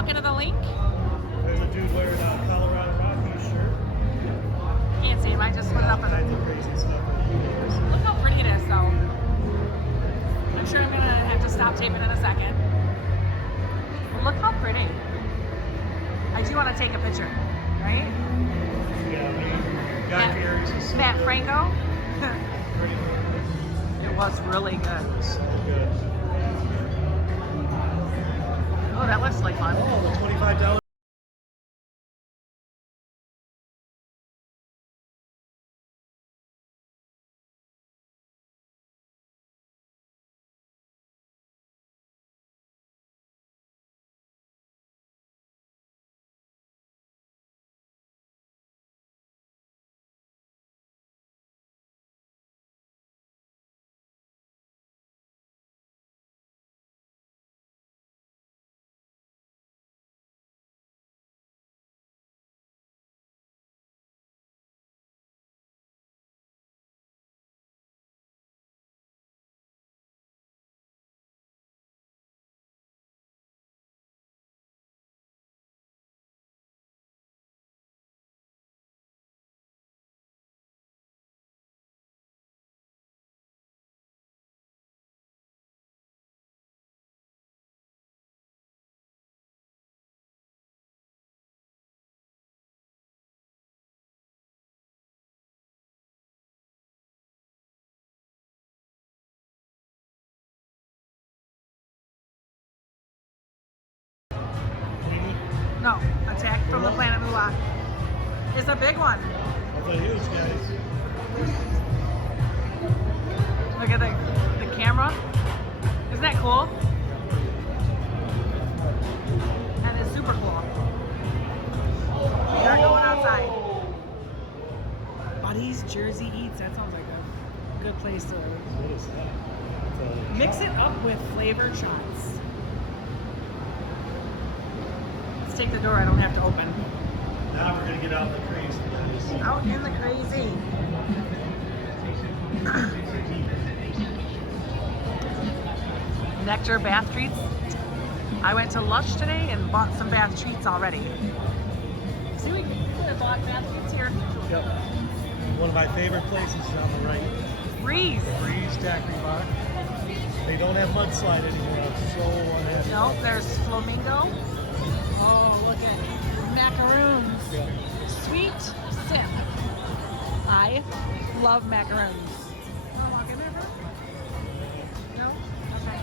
walking to the Linq. There's a dude wearing a Colorado Rockies shirt. Can't see him. I just put it up in Kinds the... of crazy stuff. Look how pretty it is, though. I'm sure I'm gonna have to stop taping in a second. Look how pretty. I do want to take a picture, right? Yeah, I mean, Guy Fieri's is so Matt good. Franco. Pretty It was really good. so good. Oh, that looks like fun. Oh, the $25. No, Attack from the Planet Moolah. It's a big one. That's a huge, guys. Look at the camera. Isn't that cool? And it's super cool. They're going outside. Buddy's Jersey Eats. That sounds like a good place to What is that? It's a mix it up with flavored shots. Let's take the door. I don't have to open. Now we're gonna get out in the crazy, guys. Out in the crazy. Nectar bath treats. I went to Lush today and bought some bath treats already. See, we could have bought bath treats here. Yep. One of my favorite places is on the right. Freeze. Breeze Daiquiri Bar. They don't have mudslide anymore. I'm so unhappy. No, there's flamingo. Oh, look at macaroons. Yeah. Sweet sip. I love macaroons. Wanna walk in there, bro? No? Okay.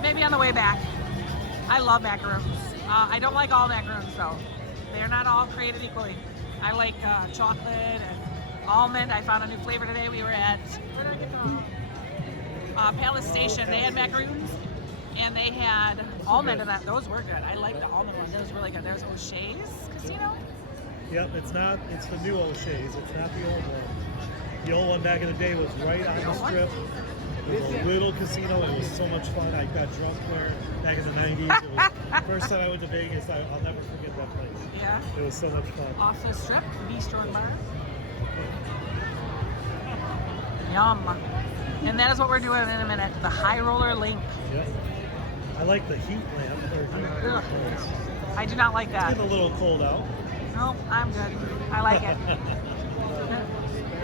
Maybe on the way back. I love macaroons. I don't like all macaroons though. They're not all created equally. I like chocolate and almond. I found a new flavor today. We were at, where did I get them? Palace Station. They had macaroons and they had almond in that. Those were good. I like the almond ones. Those were really good. There's O'Shea's Casino. Yep, it's the new O'Shea's. It's not the old one. The old one back in the day was right on the strip. It was a little casino. It was so much fun. I got drunk there back in the 90s. It was the first time I went to Vegas. I'll never forget that place. Yeah. It was so much fun. Off the strip, Bistro and Bar. Yum. And that is what we're doing in a minute. The High Roller Linq. Yep. I like the heat lamp. Or heat Ugh. lamps. I do not like It's that. getting a little cold out. No, I'm good. I like it.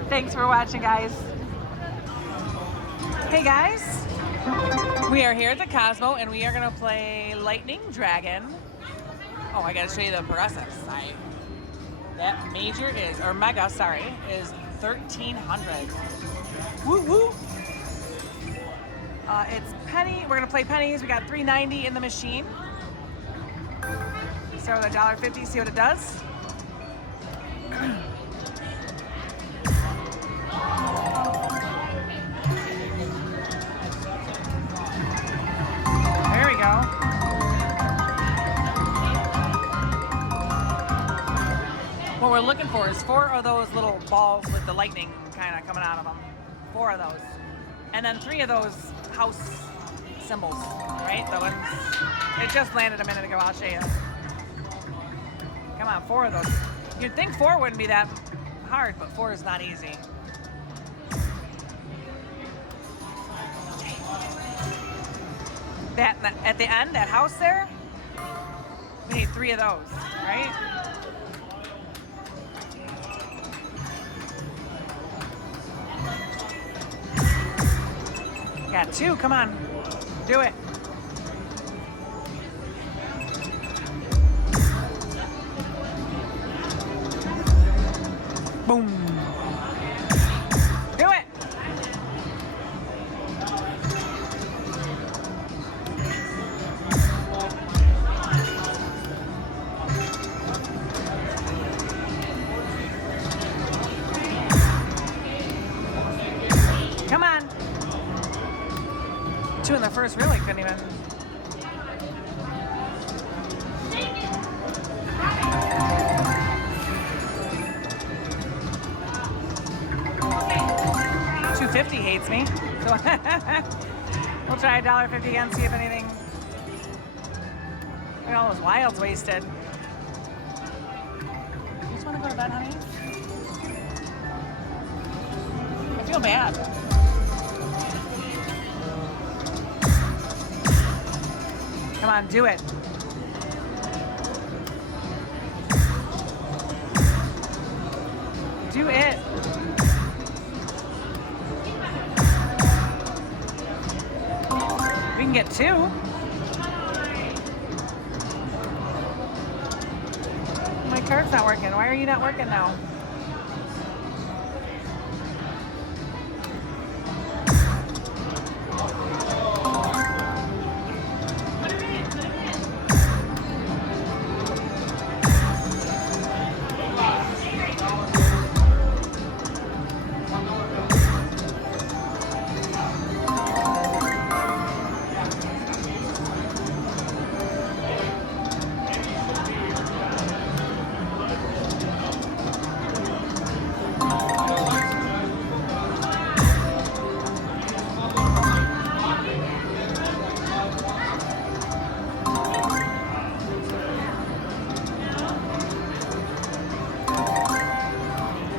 Thanks for watching, guys. Hey, guys. We are here at the Cosmo, and we are going to play Lightning Dragon. Oh, I got to show you the progressive side. That major is, or mega, sorry, is 1,300. Woo woo. It's penny. We're gonna play pennies. We got 3.90 in the machine. Start with $1.50. See what it does. There we go. What we're looking for is 4 of those little balls with the lightning kind of coming out of them. 4 of those. And then 3 of those house symbols, right? The ones, it just landed a minute ago, I'll show you. Come on, 4 of those. You'd think 4 wouldn't be that hard, but 4 is not easy. That, at the end, that house there, We need 3 of those, right? Got 2, come on. Do it. Boom. Do it. Come on. 2 in the first really couldn't even. $2.50 hates me. So we'll try $1.50 again, see if anything. Look at all those wilds wasted. You just want to go to bed, honey? I feel bad. Come on, do it. Do it. We can get 2. My card's not working. Why are you not working now?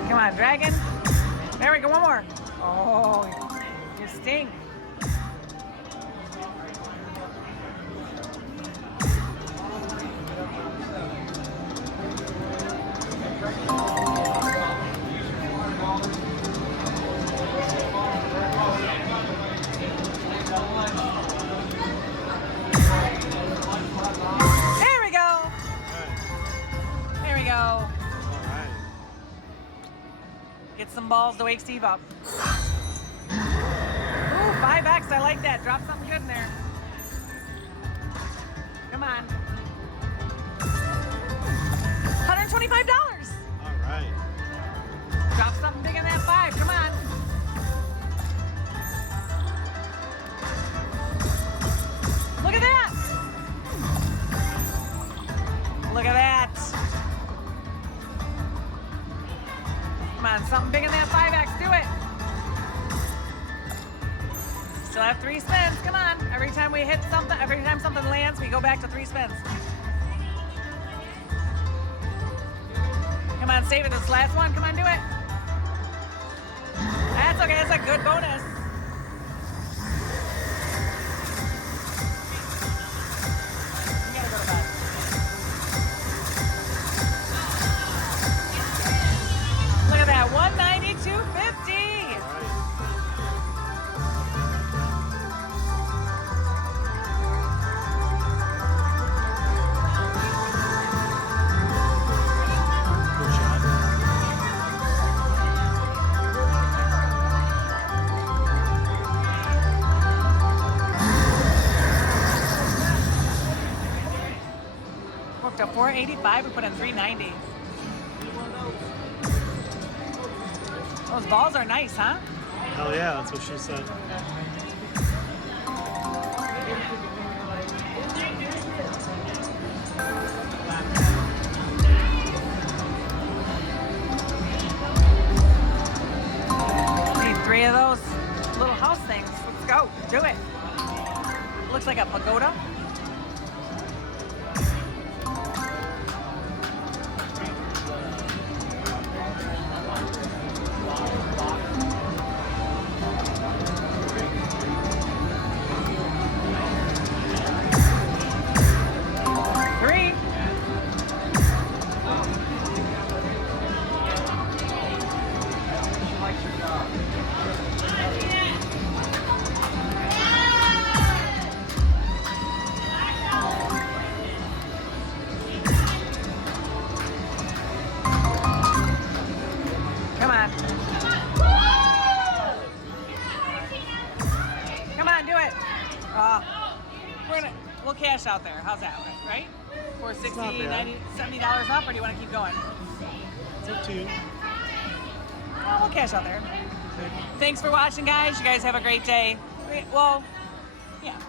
Come on, dragon. There we go, one more. Oh, you stink. There we go. There we go. Get some balls to wake Steve up. Ooh, 5X, I like that. Drop something good in there. Come on. $125. All right. Drop something big in that 5. Come on. Look at that. Look at that. Come on, something big in that 5X. Do it. Still have 3 spins. Come on. Every time we hit something, every time something lands, we go back to 3 spins. Come on, save it. This last one. Come on, do it. That's okay. That's a good bonus. You gotta go to bed. Look at that. 192.50. We're up to 485. We put in 390. Those balls are nice, huh? Hell yeah, that's what she said. Need 3 of those little house things. Let's go. Do it. Looks like a pagoda. we'll cash out there. How's that, right? For 60, not bad. 90, $70 up, or do you want to keep going? It's up to you. Well, we'll cash out there. Thanks for watching, guys. You guys have a great day. Well, yeah.